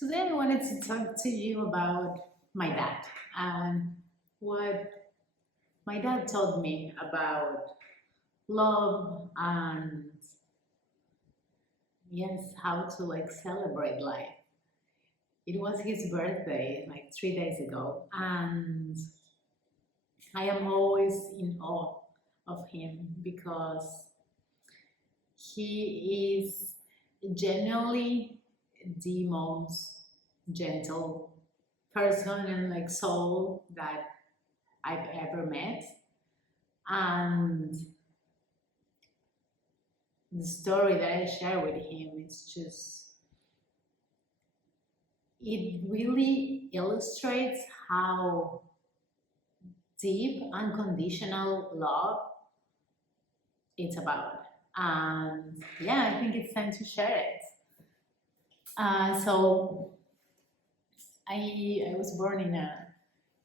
Today I wanted to talk to you about my dad and what my dad told me about love and yes, how to celebrate life. It was his birthday like 3 days ago, and I am always in awe of him because he is genuinely the most gentle person and soul that I've ever met. And the story that I share with him is just, it really illustrates how deep unconditional love it's about. And yeah, I think it's time to share it. So I was born in a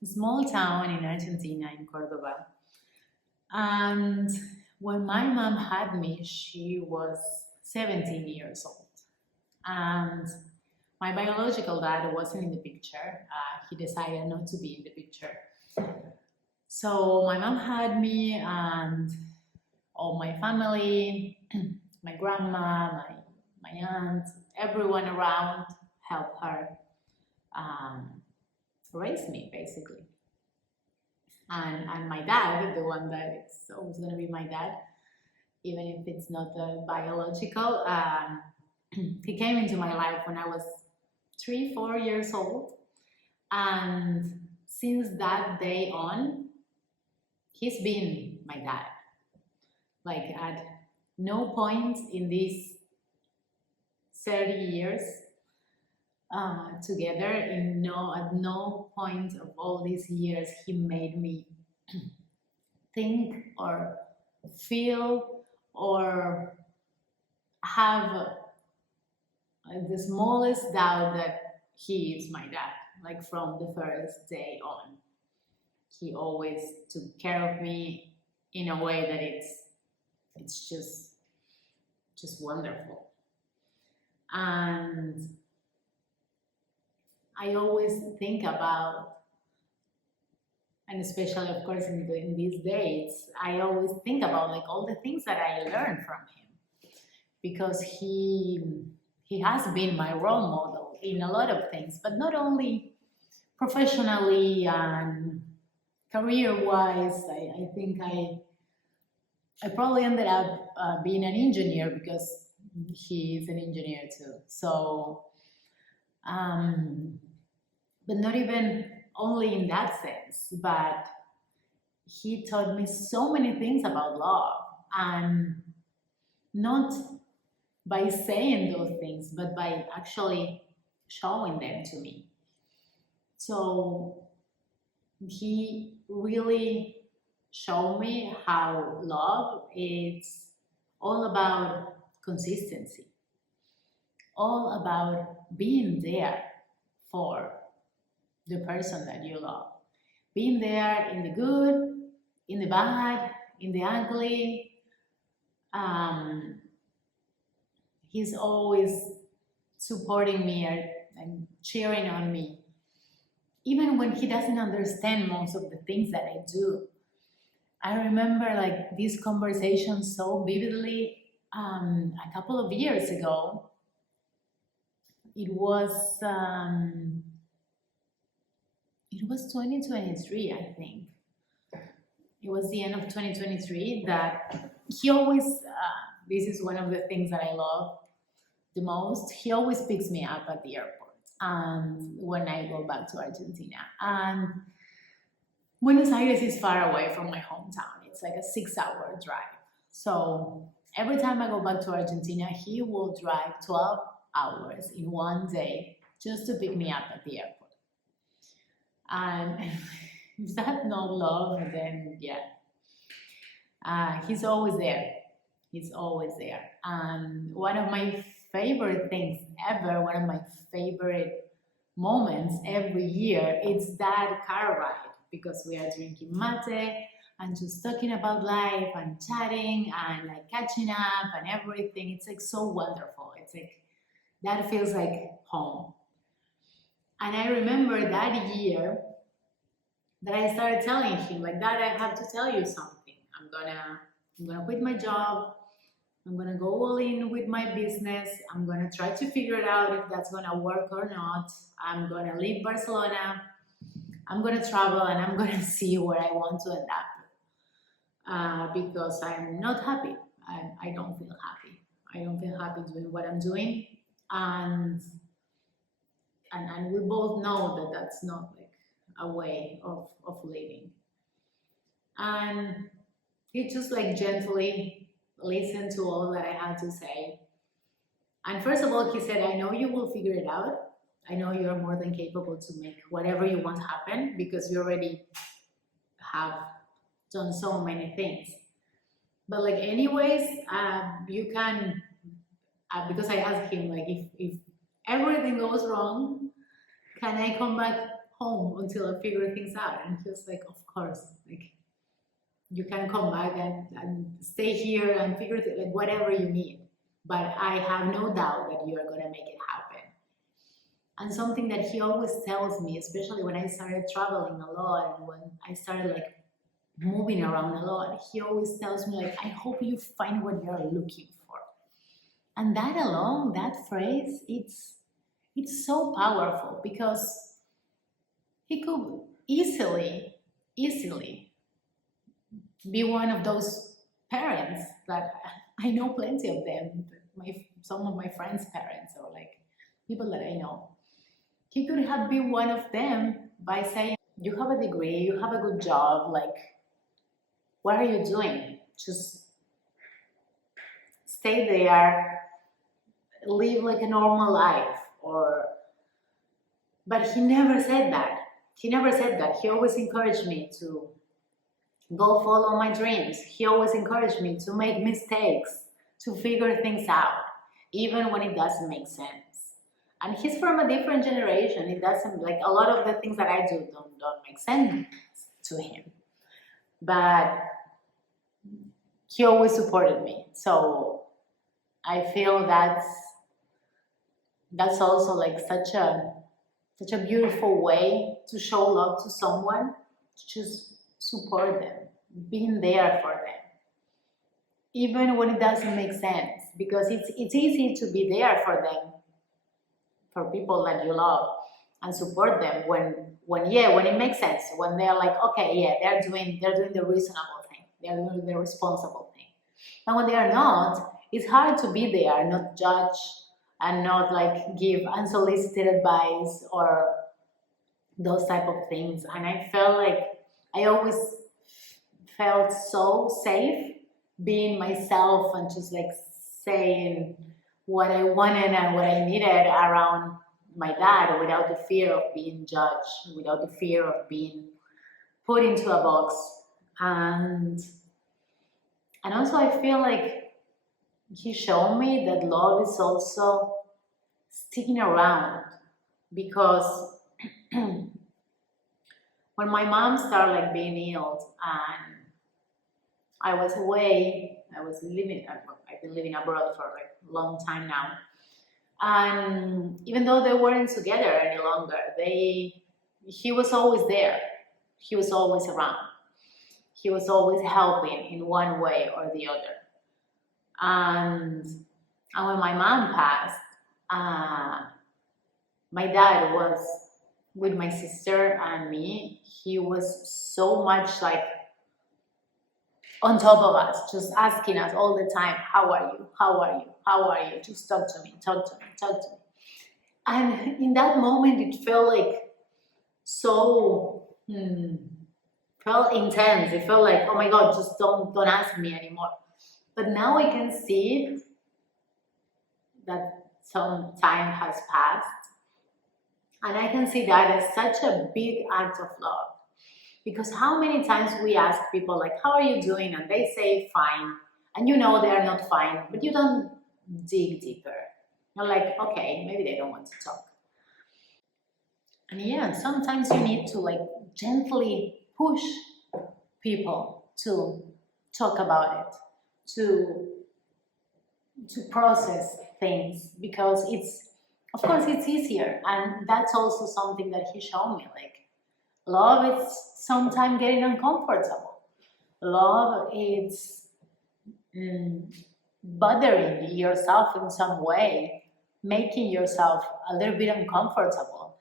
small town in Argentina, in Cordoba. And when my mom had me, she was 17 years old. And my biological dad wasn't in the picture. He decided not to be in the picture. So my mom had me, and all my family, my grandma, my aunt, everyone around helped her um, raise me, basically. And my dad, the one that is always going to be my dad, even if it's not biological, he came into my life when I was 3, 4 years old. And since that day on, he's been my dad. Like at no point in these 30 years together, at no point of all these years, he made me think or feel or have the smallest doubt that he is my dad. Like from the first day on, he always took care of me in a way that it's just wonderful. And I always think about, and especially of course in these days, I always think about all the things that I learned from him, because he has been my role model in a lot of things, but not only professionally and career-wise. I think I probably ended up being an engineer because he is an engineer too. So, but not even only in that sense, but he taught me so many things about love, and not by saying those things, but by actually showing them to me. So he really showed me how love is all about consistency, all about being there for the person that you love, being there in the good, in the bad, in the ugly. He's always supporting me and cheering on me, even when he doesn't understand most of the things that I do. I remember this conversation so vividly. A couple of years ago, it was 2023, I think. It was the end of 2023 that he always, this is one of the things that I love the most, he always picks me up at the airport and when I go back to Argentina. And Buenos Aires is far away from my hometown. It's like a 6-hour drive. So every time I go back to Argentina, he will drive 12 hours in one day just to pick me up at the airport. And if that's not love, then yeah. He's always there. He's always there. And one of my favorite things ever, one of my favorite moments every year, it's that car ride, because we are drinking mate and just talking about life and chatting and catching up and everything. It's so wonderful. It's that feels like home. And I remember that year that I started telling him, like, Dad, I have to tell you something. I'm gonna quit my job. I'm gonna go all in with my business. I'm gonna try to figure it out if that's gonna work or not. I'm gonna leave Barcelona. I'm gonna travel and I'm gonna see where I want to end up. Because I'm not happy. I don't feel happy. I don't feel happy doing what I'm doing, and and we both know that that's not like a way of living. And he just like gently listened to all that I had to say. And first of all, he said, I know you will figure it out. I know you're more than capable to make whatever you want happen because you already have done so many things. But like anyways, you can, because I asked him like if everything goes wrong, can I come back home until I figure things out? And he was like, of course, like you can come back and stay here and figure it like whatever you need. But I have no doubt that you are gonna make it happen. And something that he always tells me, especially when I started traveling a lot and when I started like moving around a lot, he always tells me like, I hope you find what you're looking for. And that alone, that phrase, it's so powerful because he could easily be one of those parents that I know plenty of them, some of my friends' parents or like people that I know. He could have been one of them by saying, you have a degree, you have a good job, like, what are you doing? Just stay there, live like a normal life, but he never said that. He never said that. He always encouraged me to go follow my dreams. He always encouraged me to make mistakes, to figure things out, even when it doesn't make sense. And he's from a different generation. It doesn't, like, a lot of the things that I do don't make sense to him. But he always supported me. So I feel that's also like such a beautiful way to show love to someone, to just support them, being there for them, even when it doesn't make sense, because it's easy to be there for them, for people that you love, and support them when it makes sense, when they're like, okay, yeah, they're doing the reasonable thing, they're doing the responsible thing. And when they are not, it's hard to be there, not judge and not like give unsolicited advice or those type of things. And I felt like I always felt so safe being myself and just like saying what I wanted and what I needed around my dad without the fear of being judged, without the fear of being put into a box. And also I feel like he showed me that love is also sticking around, because when my mom started like being ill and I was away, I've been living abroad for like a long time now. And even though they weren't together any longer, he was always there. He was always around. He was always helping in one way or the other. And when my mom passed, my dad was with my sister and me. He was so much like on top of us, just asking us all the time, how are you? How are you? How are you? Just talk to me, talk to me, talk to me. And in that moment, it felt like so, felt intense. It felt like, oh my God, just don't ask me anymore. But now I can see that some time has passed. And I can see that as such a big act of love. Because how many times we ask people like, how are you doing? And they say fine. And you know they are not fine, but you don't dig deeper. You're like, okay, maybe they don't want to talk. And yeah, sometimes you need to like gently push people to talk about it, to process things, because it's of course it's easier, and that's also something that he showed me. Like, love is sometimes getting uncomfortable. Love is bothering yourself in some way, making yourself a little bit uncomfortable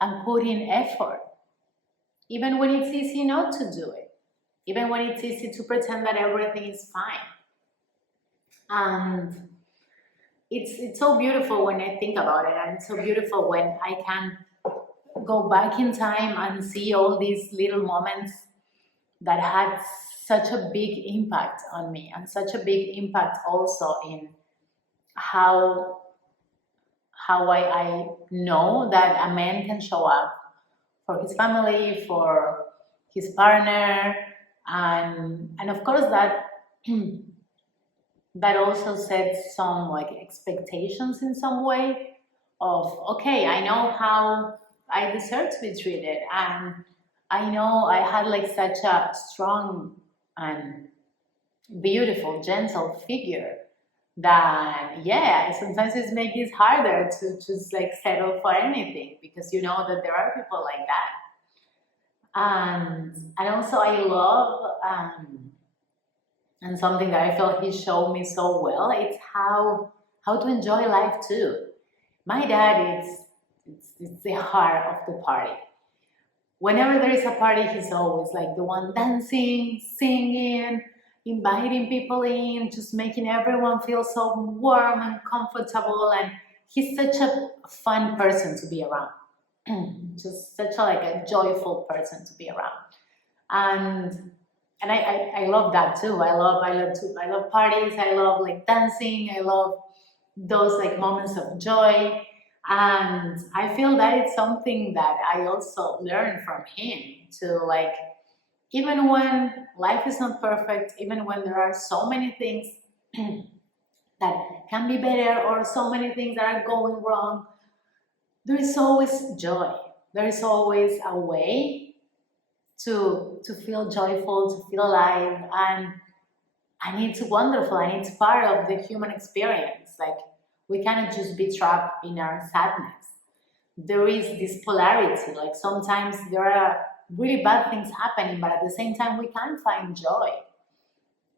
and putting effort, even when it's easy not to do it, even when it's easy to pretend that everything is fine. And it's so beautiful when I think about it, and it's so beautiful when I can go back in time and see all these little moments that had such a big impact on me, and such a big impact also in how I know that a man can show up for his family, for his partner, and of course that that also sets some like expectations in some way of, okay, I know how I deserve to be treated, and I know I had like such a strong and beautiful, gentle figure that, yeah, sometimes it makes it harder to just like settle for anything, because you know that there are people like that. And also I love and something that I feel he showed me so well, it's how to enjoy life too. My dad is it's the heart of the party. Whenever there is a party, he's always like the one dancing, singing, inviting people in, just making everyone feel so warm and comfortable. And he's such a fun person to be around. Just such a like a joyful person to be around. And I love that too. I love parties, I love like dancing, I love those like moments of joy. And I feel that it's something that I also learned from him, to like, even when life is not perfect, even when there are so many things that can be better, or so many things that are going wrong, there is always joy. There is always a way to feel joyful, to feel alive, and it's wonderful, and it's part of the human experience. Like, we cannot just be trapped in our sadness. There is this polarity. Like, sometimes there are really bad things happening, but at the same time we can find joy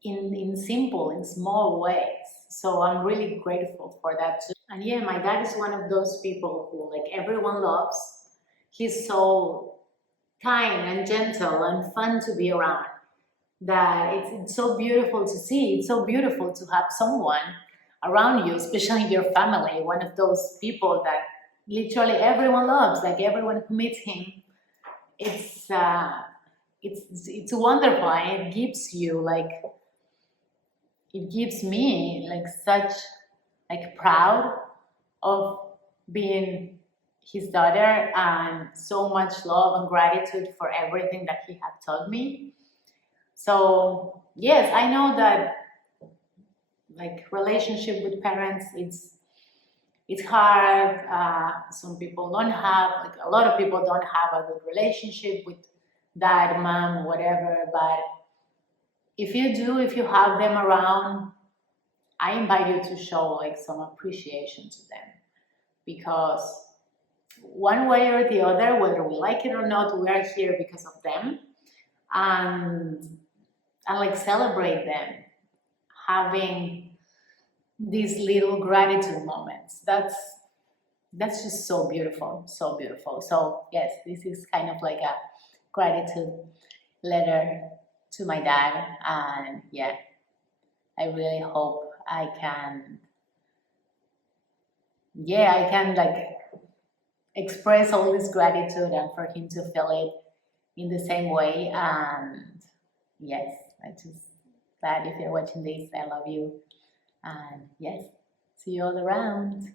in simple, in small ways. So I'm really grateful for that too. And yeah, my dad is one of those people who like everyone loves. He's so kind and gentle and fun to be around, that it's so beautiful to see. It's so beautiful to have someone around you, especially your family, one of those people that literally everyone loves, like everyone who meets him. It's it's wonderful, and it gives you like, it gives me like such like proud of being his daughter, and so much love and gratitude for everything that he had taught me. So yes, I know that like relationship with parents, it's hard. Some people don't have, like a lot of people don't have a good relationship with dad, mom, whatever. But if you do, if you have them around, I invite you to show like some appreciation to them, because one way or the other, whether we like it or not, we are here because of them, and like celebrate them, having these little gratitude moments. That's just so beautiful, so beautiful. So yes, this is kind of like a gratitude letter to my dad, and yeah, I really hope I can, yeah, I can like express all this gratitude, and for him to feel it in the same way. And yes, I just glad if you're watching this, I love you. And yes, see you all around.